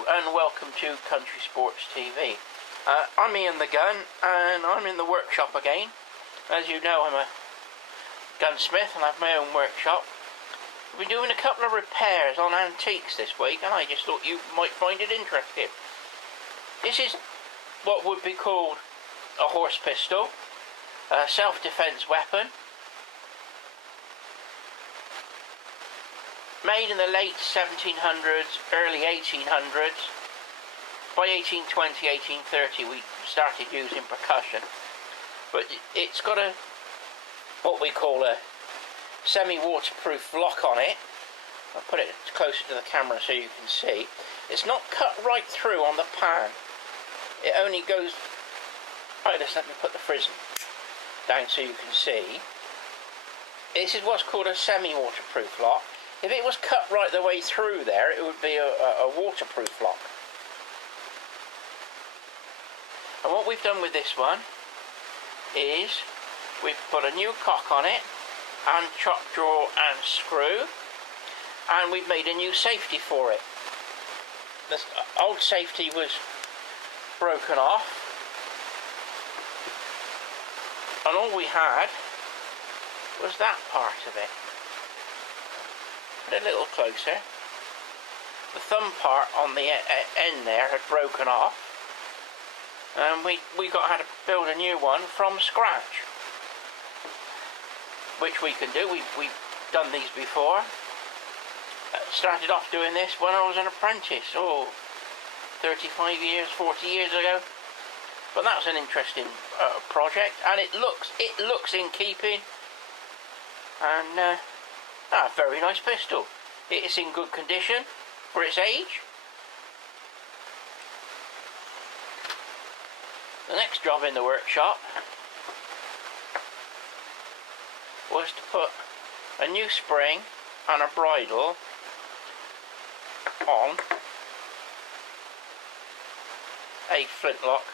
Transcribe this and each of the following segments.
Hello and welcome to Country Sports TV. I'm Ian the Gun and I'm in the workshop again. As you know, I'm a gunsmith and I have my own workshop. We're doing a couple of repairs on antiques this week and I just thought you might find it interesting. This is what would be called a horse pistol, a self-defense weapon. Made in the late 1700s, early 1800s. By 1820, 1830 we started using percussion. But it's got what we call a semi-waterproof lock on it. I'll put it closer to the camera so you can see. It's not cut right through on the pan. It only goes... Right, let me put the frizz down so you can see. This is what's called a semi-waterproof lock. If it was cut right the way through there, it would be a waterproof lock. And what we've done with this one is we've put a new cock on it, and chop drawer and screw, and we've made a new safety for it. The old safety was broken off, and all we had was that part of it. A little closer. The thumb part on the end there had broken off, and we had to build a new one from scratch, which we can do. We've done these before. Started off doing this when I was an apprentice, 35 years, 40 years ago. But that was an interesting project, and it looks in keeping, and a very nice pistol. It's in good condition for its age. The next job in the workshop was to put a new spring and a bridle on a flintlock.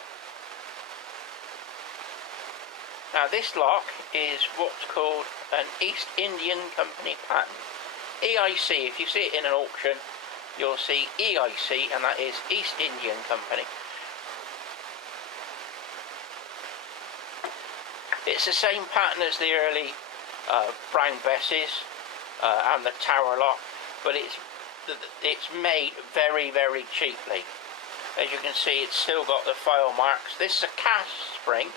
Now this lock is what's called an East Indian Company patent. EIC, if you see it in an auction, you'll see EIC, and that is East Indian Company. It's the same pattern as the early Brown Besses and the Tower lock, but it's made very, very cheaply. As you can see, it's still got the file marks. This is a cast spring,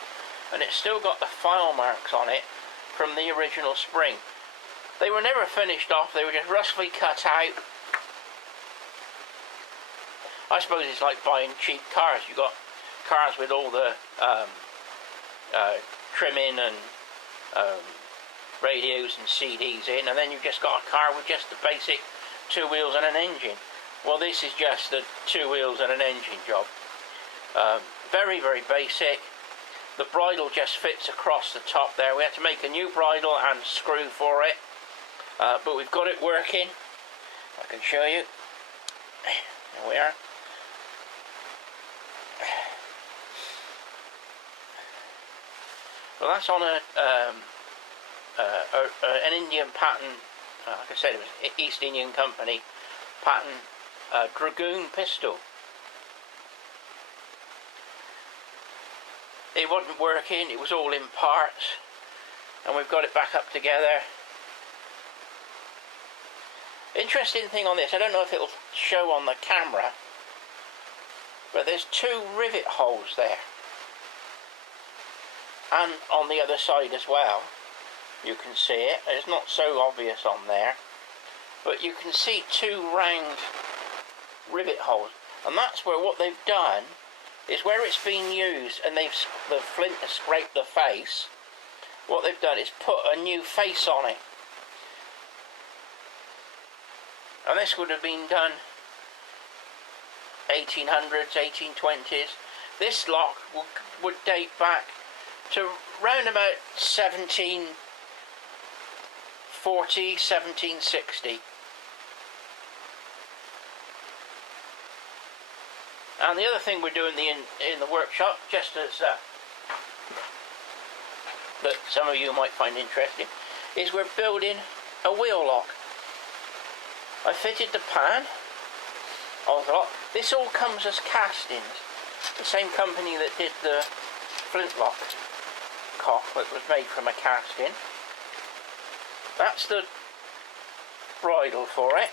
and it's still got the file marks on it from the original spring. They were never finished off, they were just roughly cut out. I suppose it's like buying cheap cars. You've got cars with all the trimming and radios and CDs in, and then you've just got a car with just the basic 2 wheels and an engine. Well, this is just the 2 wheels and an engine job. Very, very basic. The bridle just fits across the top there. We had to make a new bridle and screw for it, but we've got it working. I can show you. There we are. Well, that's on an Indian pattern. Like I said, it was East Indian Company pattern dragoon pistol. It wasn't working, it was all in parts, and we've got it back up together. Interesting thing on this, I don't know if it'll show on the camera, but there's 2 rivet holes there, and on the other side as well. You can see it. It's not so obvious on there, but you can see 2 round rivet holes, and that's where what they've done is where it's been used and the flint has scraped the face. What they've done is put a new face on it, and this would have been done 1800s, 1820s. This lock would date back to round about 1740, 1760. And the other thing we're doing in the workshop, just as that some of you might find interesting, is we're building a wheel lock. I fitted the pan lot. This all comes as castings. The same company that did the Flintlock cock that was made from a casting. That's the bridle for it.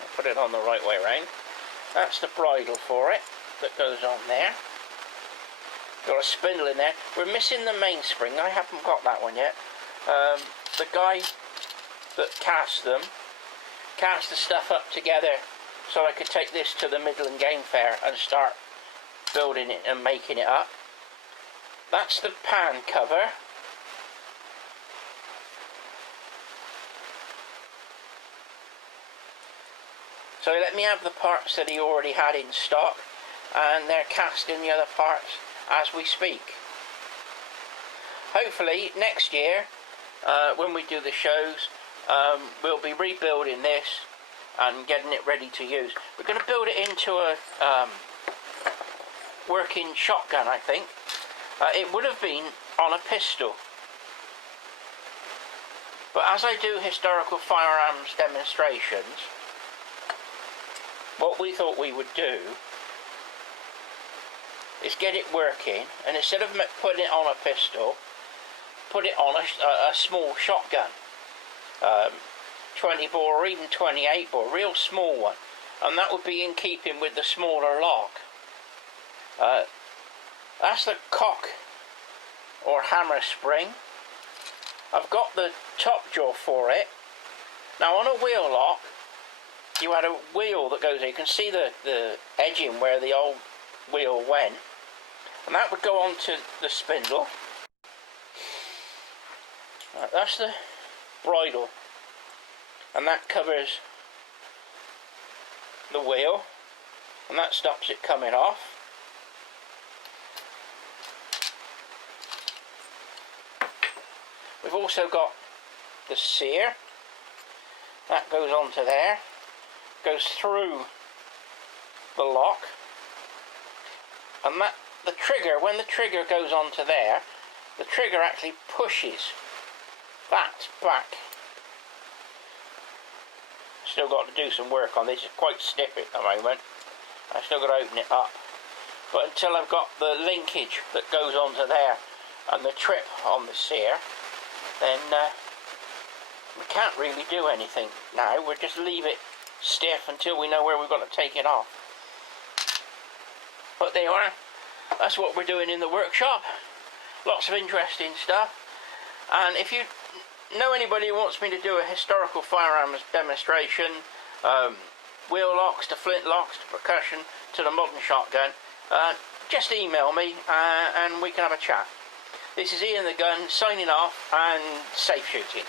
I'll put it on the right way around. That's the bridle for it that goes on there. Got a spindle in there. We're missing the mainspring. I haven't got that one yet. The guy that cast them cast the stuff up together so I could take this to the Midland Game Fair and start building it and making it up. That's the pan cover. So he let me have the parts that he already had in stock, and they're casting the other parts as we speak. Hopefully next year, when we do the shows, we'll be rebuilding this and getting it ready to use. We're going to build it into a working shotgun, I think. It would have been on a pistol, but as I do historical firearms demonstrations, what we thought we would do is get it working, and instead of putting it on a pistol, put it on a small shotgun, 20 bore or even 28 bore, real small one, and that would be in keeping with the smaller lock. That's the cock or hammer spring. I've got the top jaw for it. Now on a wheellock, you had a wheel that goes there. You can see the edging where the old wheel went, and that would go onto the spindle. That's the bridle, and that covers the wheel, and that stops it coming off. We've also got the sear that goes onto there, goes through the lock, and that the trigger, when the trigger goes onto there, the trigger actually pushes that back. Still got to do some work on this. It's quite stiff at the moment. I've still got to open it up, but until I've got the linkage that goes onto there and the trip on the sear, then we can't really do anything now. We'll just leave it stiff until we know where we've got to take it off. But there you are. That's what we're doing in the workshop. Lots of interesting stuff. And if you know anybody who wants me to do a historical firearms demonstration, wheel locks to flint locks to percussion to the modern shotgun, just email me and we can have a chat. This is Ian the Gun signing off, and safe shooting.